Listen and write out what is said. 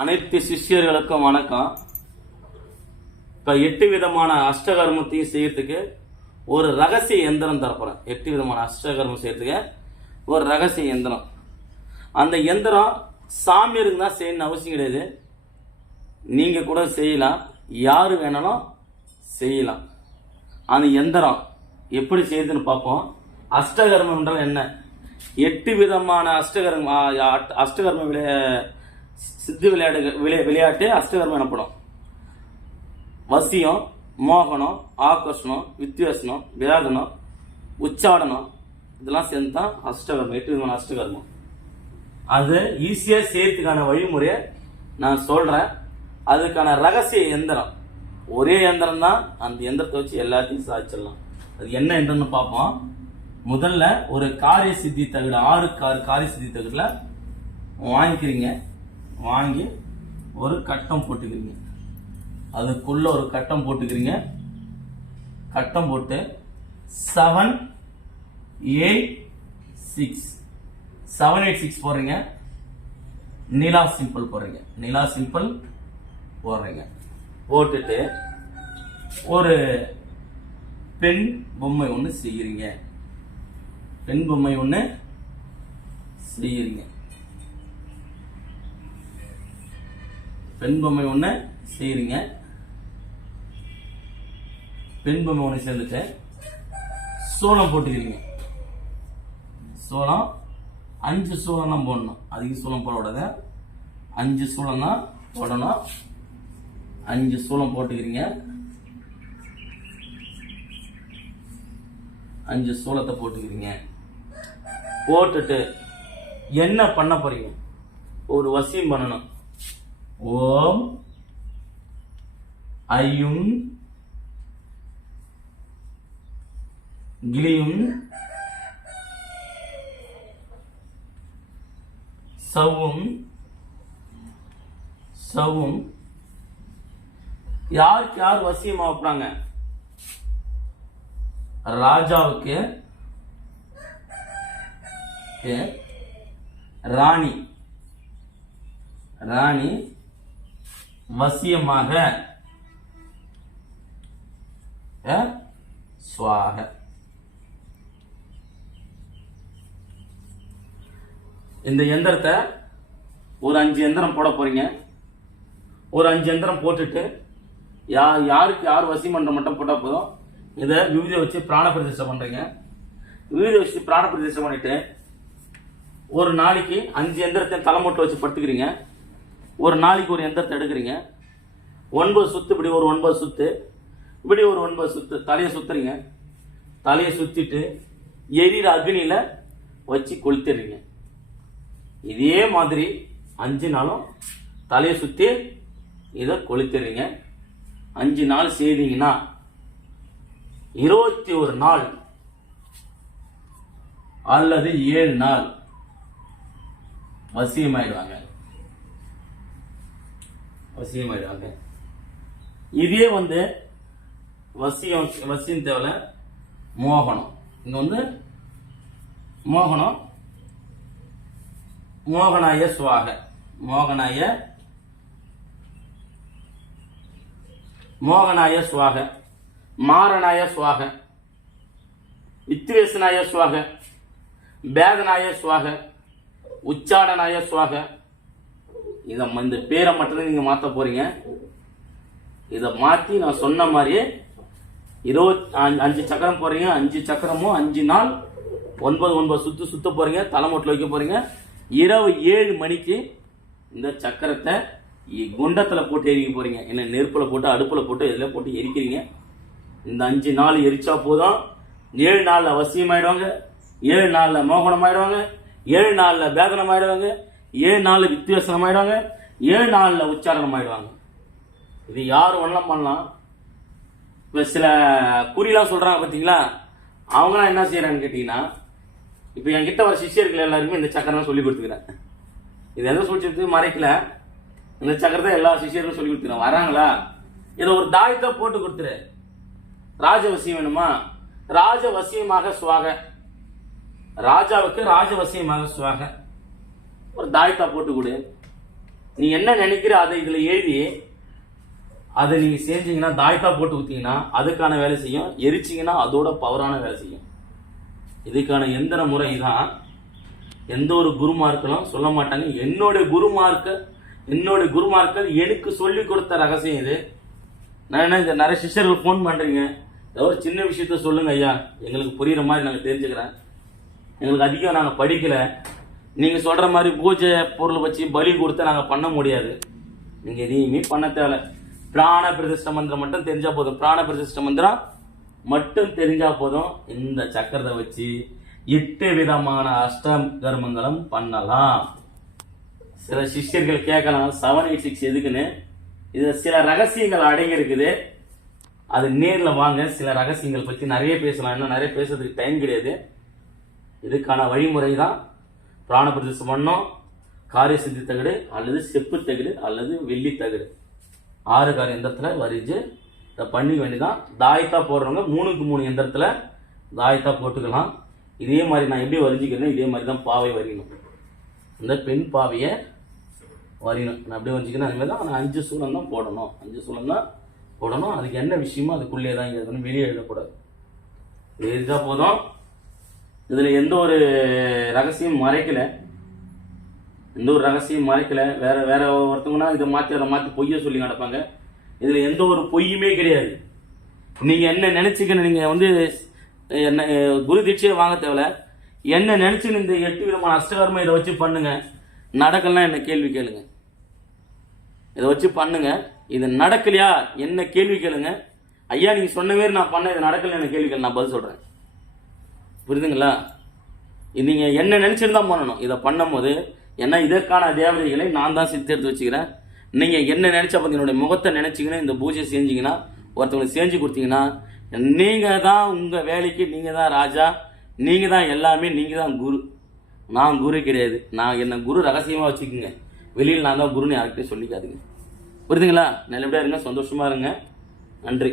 அனைத்து சிஷ்யர்களுக்கும் வணக்கம். இப்போ 8 விதமான அஷ்டகர்மத்தையும் செய்யறதுக்கு ஒரு ரகசிய எந்திரம் தரப்போறேன். 8 விதமான அஷ்டகர்மம் செய்யறதுக்கு ஒரு ரகசிய எந்திரம். அந்த எந்திரம் சாமியாருக்கு தான் செய்யணும்னு அவசியம் கிடையாது. நீங்க கூட செய்யலாம், யாரு வேணாலும் செய்யலாம். அந்த எந்திரம் எப்படி செய்யுதுன்னு பார்ப்போம். அஷ்டகர்மம் என்றால் என்ன? 8 விதமான அஷ்டகர்ம சித்து விளையாட்டு அஷ்டகர்மம் எனப்படும். வசியம், மோகனம், ஆகர்ஷணம், வித்வேஷனம், வேதனம், உச்சாடனம், இதெல்லாம் சேர்ந்து தான் அஷ்டகர்மம். 8 விதமான அஷ்டகர்மம். அது ஈஸியா செய்யறதுக்கான வழிமுறையை நான் சொல்றேன். அதுக்கான ரகசிய எந்திரம் ஒரே எந்திரம் தான். அந்த எந்திரத்தை வச்சு எல்லாத்தையும் சாதிச்சிடலாம். அது என்ன எந்திரம்னு பார்ப்போம். முதல்ல ஒரு காரிய சித்தி தகடு, 6 காரிய சித்தி தகடுல வாங்கிக்கிறீங்க. வாங்கி ஒரு கட்டம் போட்டுக்கிறீங்க. அதுக்குள்ள ஒரு கட்டம் போட்டுக்கிறீங்க. கட்டம் போட்டு 7, 8, 6 7, 8, 6 போடுறீங்க. நிலா சிம்பிள் போடுறீங்க. நிலா சிம்பிள் போடுறீங்க. போட்டுட்டு ஒரு பெண் பொம்மை ஒன்று செய்யறீங்க. பெண் பொம்மை ஒன்று செய்யறீங்க. பெண் பொம்மை ஒன்று செய்யறீங்க. பெண் பொம்மை ஒன்று சேர்ந்துட்டு சோளம் போட்டுக்கிறீங்க. சோளம் 5 சோளம் தான் போடணும். அதிக சோளம் போடக்கூடாது. 5 சோளம் தான் போடணும். 5 சோளம் போட்டுக்கிறீங்க. 5 சோளத்தை போட்டுக்கிறீங்க. போட்டுட்டு என்ன பண்ண போறீங்க? ஒரு வசியம் பண்ணணும். ஓம் ஐயும் கிளியும் சவும் சவும். யாருக்கு யார் வசியம் ஆகுறாங்க? ராஜாவுக்கு, ராணி ராணி வசியமாக ஸ்வாக. இந்த எந்திரத்தை ஒரு 5 எந்திரம் போட போறீங்க. ஒரு 5 எந்திரம் போட்டுட்டு யாருக்கு யார் வசியம் பண்ற மட்டும் போட்டா போதும். இதை விபூதியை வச்சு பிராண பிரதிஷ்டை பண்றீங்க. விபூதியை வச்சு பிராண பிரதிஷ்டை பண்ணிட்டு ஒரு நாளைக்கு 5 எந்திரத்தை தலைமொட்டை வச்சு படுத்துக்கிறீங்க. ஒரு நாளைக்கு ஒரு எந்திரத்தை எடுக்கிறீங்க. 9 சுத்து, இப்படி ஒரு 9 சுத்து, இப்படி ஒரு 9 சுத்து தலையை சுத்துறீங்க. தலையை சுத்திட்டு எரியிற அக்னியில வச்சு கொளுத்திடுறீங்க. இதே மாதிரி 5 நாளும் தலையை சுத்தி இதை கொளுத்திடுறீங்க. 5 நாள் செய்தீங்கன்னா 21 நாள் அல்லது 7 நாள் வசியமாயிடுவாங்க. இதே வசியம் தேவை. மோகனம், இங்க மோகனம், மோகனாய சுவாக, மோகனாய சுவாக, மாரணாய சுவாக, வித்வேஷனாய சுவாக, பேதனாய சுவாக, உச்சாடனாய சுவாக. இந்த பேரை மட்டும் நீங்க மாத்த போறீங்க. இதை மாத்தி நான் சொன்ன மாதிரியே 25 சக்கரம் போறீங்க. 5 சக்கரமும் 5 நாள் 9 சுத்த போறீங்க. தலைமொட்டில் வைக்க போறீங்க. இரவு 7 மணிக்கு இந்த சக்கரத்தை குண்டத்துல போட்டு எரிக்க போறீங்க. என்ன நெருப்புல போட்டு, அடுப்புல போட்டு, இதில் போட்டு எரிக்கிறீங்க. இந்த 5 நாள் எரிச்சா போதும். 7 நாள்ல வசியம் ஆயிடுவாங்க. 7 நாள்ல மோகனம் ஆயிடுவாங்க. 7 நாள்ல பேதனம் ஆயிடுவாங்க. 7 நாள்ல வித்வேஷனம் ஆயிடுவாங்க. 7 நாள்ல உச்சாரணம் ஆயிடுவாங்க. இது யாரு ஒன்றும் பண்ணலாம். இப்ப சில குறிலாம் சொல்றாங்க பாத்தீங்களா? அவங்களாம் என்ன செய்யறாங்கன்னு கேட்டீங்கன்னா, இப்ப என்கிட்ட வர சிஷ்யர்கள் எல்லாருக்குமே இந்த சக்கரம் சொல்லி கொடுத்துக்கிறேன். இது எந்த சொல்லி மறைக்கல. இந்த சக்கரத்தை எல்லா சிஷியருக்கும் சொல்லி கொடுத்துறேன். வராங்களா, இதை ஒரு தாயத்தை போட்டு கொடுத்துரு. ராஜவசியம் வேணுமா? ராஜவசியமாக சுவாக. ராஜாவுக்கு ராஜவசியமாக சுவாக ஒரு தாயத்தா போட்டு கொடு. நீ என்ன நினைக்கிற அதை இதுல எழுதி அதை நீங்க செஞ்சீங்கன்னா, தாய்த்தா போட்டு ஊத்தீங்கன்னா அதுக்கான வேலை செய்யும். எரிச்சிங்கன்னா அதோட பவரான வேலை செய்யும். இதுக்கான எந்திர முறை தான். எந்த ஒரு குருமார்களும் சொல்ல மாட்டாங்க. என்னோட குருமார்கள் எனக்கு சொல்லி கொடுத்த ரகசியம் இது. நான் என்ன, இந்த நிறைய சிஷ்யர்கள் ஃபோன் பண்றீங்க, ஏதோ ஒரு சின்ன விஷயத்த சொல்லுங்க ஐயா, எங்களுக்கு புரியுற மாதிரி நாங்கள் தெரிஞ்சுக்கிறேன், எங்களுக்கு அதிகம் நாங்கள் படிக்கல, நீங்க சொல்ற மாதிரி பூஜை பொருள் வச்சு பலி கொடுத்து நாங்கள் பண்ண முடியாது. நீங்க எதையுமே பண்ண தேவை. பிராண பிரதிஷ்ட மந்திரம் மட்டும் தெரிஞ்சா போதும். பிராண பிரதிஷ்ட மந்திரம் மட்டும் தெரிஞ்சா போதும். இந்த சக்கரத்தை வச்சு 8 விதமான அஷ்ட கர்மங்களும் பண்ணலாம். சில சிஷ்யர்கள் கேட்கலாம் 786 எதுக்குன்னு. இது சில ரகசியங்கள் அடங்கி இருக்குது. அது நேர்ல வாங்க, சில ரகசியங்கள் பத்தி நிறைய பேசலாம். இன்னும் நிறைய பேசுறதுக்கு டைம் கிடையாது. இதுக்கான வழிமுறை தான் பிராண பிரதிஷ்டம் பண்ணோம். காரிய சித்தி தகடு அல்லது செப்பு தகடு அல்லது வெள்ளி தகடு 6 கார எந்திரத்துல வரிஞ்சு இதை பண்ணி வேண்டிதான். தாயத்தா போடுறவங்க 3க்கு 3 எந்திரத்துல தாயத்தா போட்டுக்கலாம். இதே மாதிரி நான் எப்படி வரிஞ்சிக்கிறேன், இதே மாதிரி தான் பாவை வரையணும். இந்த பெண் பாவையை வரையணும். நான் அப்படியே வரைஞ்சிக்கிறேன். அது மாதிரி தான். நான் 5 சூலம் தான் போடணும். 5 சூலம் தான் போடணும். அதுக்கு என்ன விஷயமோ அதுக்குள்ளே தான் எழுதணும், வெளியே எழுதக்கூடாது. இது எழுதிட்டா போதும். இதுல எந்த ஒரு ரகசியம் மறைக்கல, எந்த ஒரு ரகசியம் மறைக்கல. வேற ஒருத்தவங்கன்னா இதை மாற்றி அதை மாற்றி பொய்ய சொல்லி நடப்பாங்க. இதுல எந்த ஒரு பொய்யுமே கிடையாது. நீங்க என்ன நினைச்சுக்கணும், நீங்க என்ன குரு தீட்சையை வாங்க தேவையில்ல. என்ன நினைச்சுன்னு இந்த 8 விதமான அஷ்டகர்மம் இதை வச்சு பண்ணுங்க. நடக்கலாம் என்ன கேள்வி கேளுங்க, இதை வச்சு பண்ணுங்க. இது நடக்கலையா என்ன கேள்வி கேளுங்க. ஐயா நீங்க சொன்ன மாரி நான் பண்ண, இது நடக்கல என்ன கேள்வி கேளு, நான் பதில் சொல்றேன். புரியுதுங்களா? நீங்க என்ன நினைச்சிருந்தா பண்ணணும். இதை பண்ணும் போது ஏன்னா இதற்கான தேவதைகளை நான் தான் சித்தெடுத்து வச்சுக்கிறேன். நீங்க என்ன நினைச்சா என்னுடைய முகத்தை நினைச்சீங்கன்னா, இந்த பூஜை செஞ்சீங்கன்னா, ஒருத்தவங்களுக்கு செஞ்சு கொடுத்தீங்கன்னா, நீங்க தான் உங்க வேலைக்கு நீங்க தான் ராஜா, நீங்க தான் எல்லாமே, நீங்க தான் குரு. நான் குரு கிடையாது. நான் என்ன குரு ரகசியமா வச்சுக்கோங்க. வெளியில் நான் தான் குருன்னு யார்கிட்டயும் சொல்லிக்காதீங்க. புரியுதுங்களா? நல்லபடியா இருங்க, சந்தோஷமா இருங்க. நன்றி.